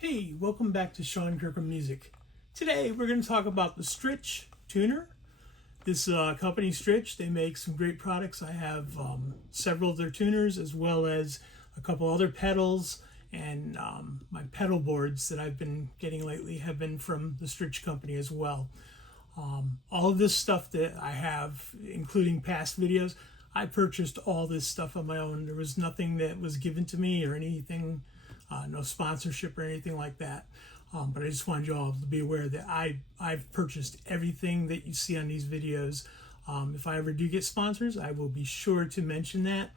Hey, welcome back to Sean Kirkham Music. Today we're going to talk about the Strich Tuner. This company Strich, they make some great products. I have several of their tuners as well as a couple other pedals, and my pedal boards that I've been getting lately have been from the Strich company as well. All of this stuff that I have, including past videos, I purchased all this stuff on my own. There was nothing that was given to me or anything, no sponsorship or anything like that. But I just wanted you all to be aware that I've purchased everything that you see on these videos. If I ever do get sponsors, I will be sure to mention that.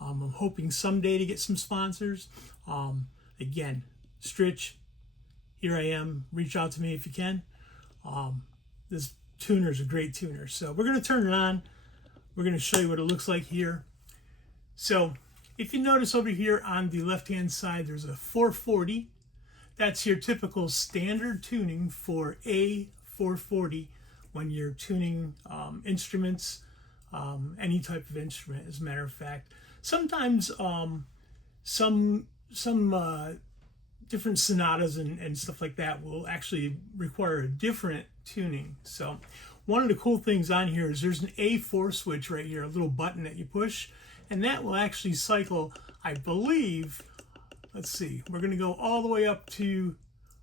I'm hoping someday to get some sponsors. Again, Strich, here I am. Reach out to me if you can. This tuner is a great tuner. So we're going to turn it on. We're going to show you what it looks like here. So if you notice over here on the left-hand side, there's a 440. That's your typical standard tuning for a 440 when you're tuning instruments, any type of instrument, as a matter of fact. Sometimes some different sonatas and stuff like that will actually require a different tuning. So one of the cool things on here is there's an A4 switch right here, a little button that you push, and that will actually cycle, I believe, let's see, we're going to go all the way up to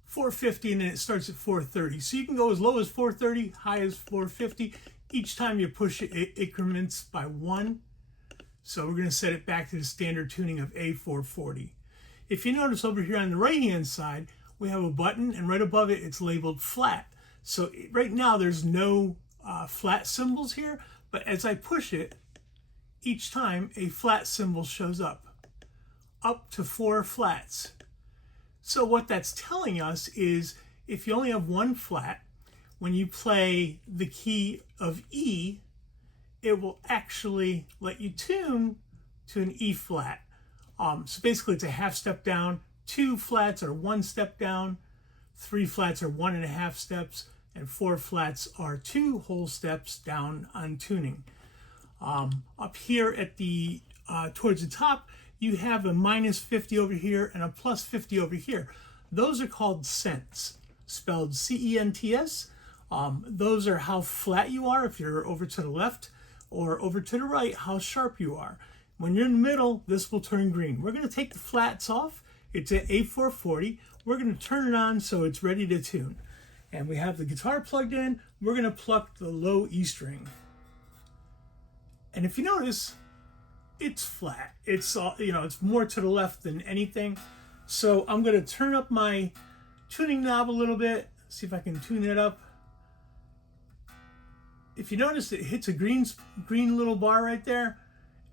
450, and then it starts at 430. So you can go as low as 430, high as 450. Each time you push it, it increments by 1. So we're going to set it back to the standard tuning of A440. If you notice over here on the right-hand side, we have a button, and right above it, it's labeled flat. So right now, there's no flat symbols here, but as I push it, each time a flat symbol shows up to 4 flats. So what that's telling us is if you only have one flat, when you play the key of E, it will actually let you tune to an E flat. So basically it's a half step down, 2 flats are 1 step down, 3 flats are 1.5 steps, and 4 flats are 2 whole steps down on tuning. Up here at the towards the top, you have a -50 over here and a +50 over here. Those are called cents, spelled C-E-N-T-S. Those are how flat you are if you're over to the left, or over to the right, how sharp you are. When you're in the middle, this will turn green. We're going to take the flats off. It's at A440. We're going to turn it on so it's ready to tune. And we have the guitar plugged in. We're going to pluck the low E string. And if you notice, it's flat. It's it's more to the left than anything. So I'm going to turn up my tuning knob a little bit. See if I can tune it up. If you notice, it hits a green little bar right there.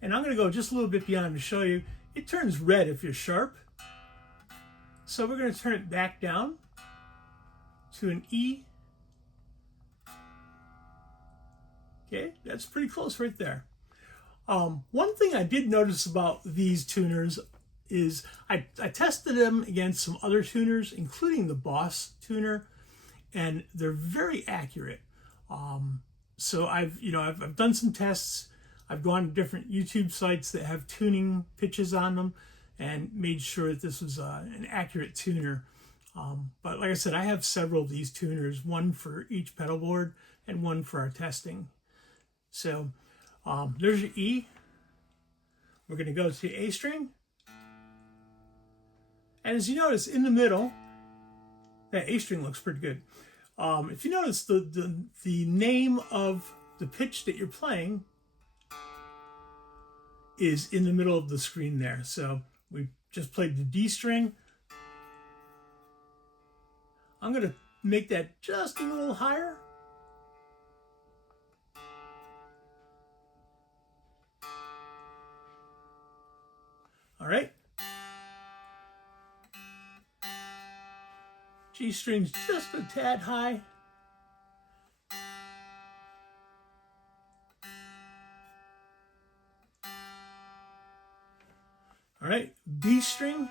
And I'm going to go just a little bit beyond to show you. It turns red if you're sharp. So we're going to turn it back down to an E. Okay, that's pretty close right there. One thing I did notice about these tuners is I tested them against some other tuners, including the Boss tuner, and they're very accurate. So I've done some tests. I've gone to different YouTube sites that have tuning pitches on them and made sure that this was an accurate tuner. But like I said, I have several of these tuners, one for each pedal board and one for our testing. So there's your E. We're going to go to the A string. And as you notice, in the middle, that A string looks pretty good. If you notice, the name of the pitch that you're playing is in the middle of the screen there. So we just played the D string. I'm going to make that just a little higher. All right. G string's just a tad high. All right, B string.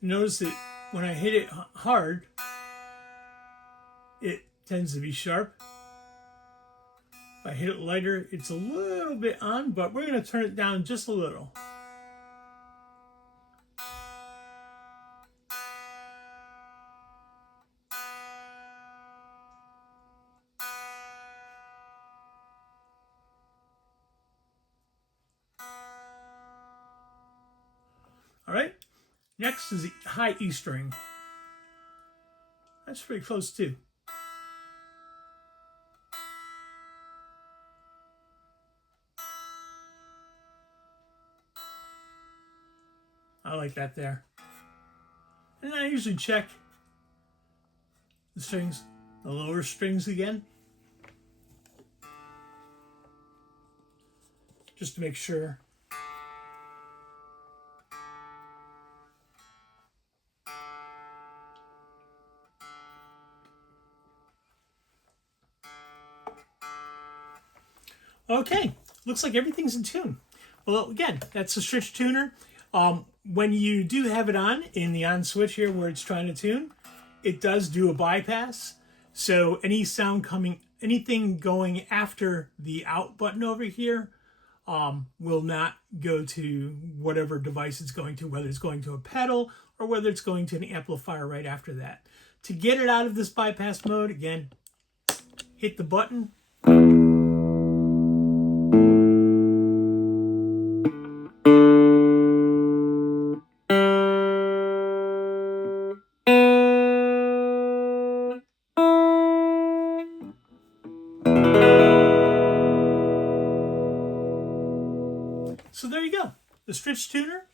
Notice that when I hit it hard, it tends to be sharp. If I hit it lighter, it's a little bit on, but we're going to turn it down just a little. All right, next is the high E string. That's pretty close too. I like that there. And I usually check the strings, the lower strings again, just to make sure. Okay, looks like everything's in tune. Well, again, that's the Strich Tuner. When you do have it on in the on switch here where it's trying to tune, it does do a bypass. So any sound coming, anything going after the out button over here will not go to whatever device it's going to, whether it's going to a pedal or whether it's going to an amplifier right after that. To get it out of this bypass mode, again, hit the button. So there you go, the Strich Tuner.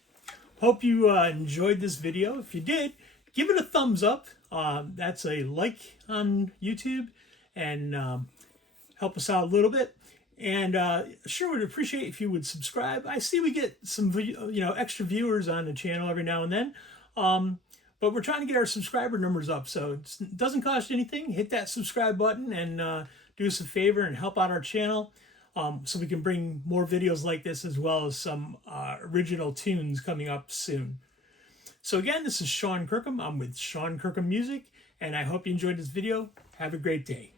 Hope you enjoyed this video. If you did, give it a thumbs up. That's a like on YouTube, and help us out a little bit. And sure would appreciate if you would subscribe. I see we get some extra viewers on the channel every now and then, but we're trying to get our subscriber numbers up. So it doesn't cost you anything. Hit that subscribe button and do us a favor and help out our channel. So we can bring more videos like this, as well as some original tunes coming up soon. So again, this is Sean Kirkham. I'm with Sean Kirkham Music, and I hope you enjoyed this video. Have a great day.